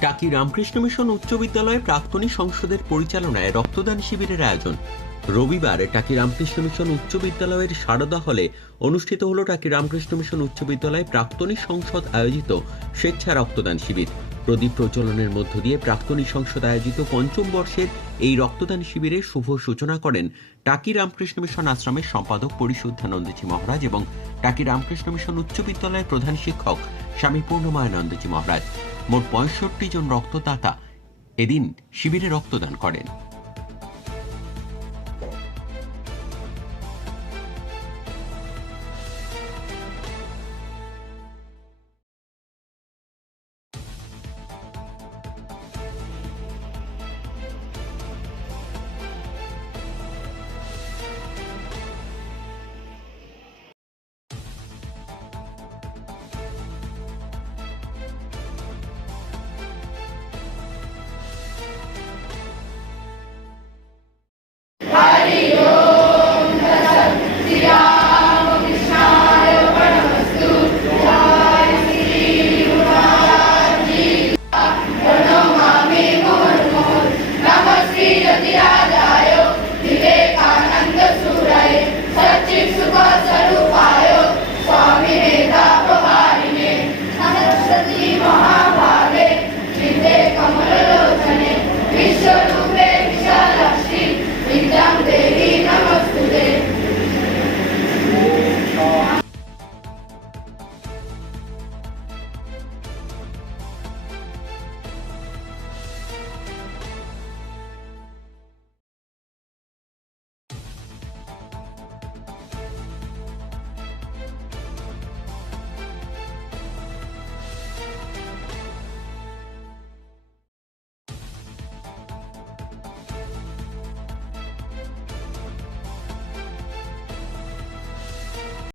টাকি রামকৃষ্ণ মিশন উচ্চ বিদ্যালয়ে প্রাক্তনী সংসদের পরিচালনায় রক্তদান শিবিরের আয়োজন। রবিবার টাকি রামকৃষ্ণ মিশন উচ্চ বিদ্যালয়ের সারদা হলে অনুষ্ঠিত হল টাকি রামকৃষ্ণ মিশন উচ্চ বিদ্যালয়ে প্রাক্তনী সংসদ আয়োজিত স্বেচ্ছা রক্তদান শিবির। প্রদীপ প্রচলনের মধ্য দিয়ে প্রাক্তনী সংসদ আয়োজিত পঞ্চম বর্ষের এই রক্তদান শিবিরের শুভ সূচনা করেন টাকি রামকৃষ্ণ মিশন আশ্রমের সম্পাদক পরিশুদ্ধানন্দজি মহারাজ এবং টাকি রামকৃষ্ণ মিশন উচ্চ বিদ্যালয়ের প্রধান শিক্ষক স্বামী পূর্ণমায়ানন্দজি মহারাজ। মোট পঁয়ষট্টি জন রক্তদাতা এদিন শিবিরে রক্তদান করেন।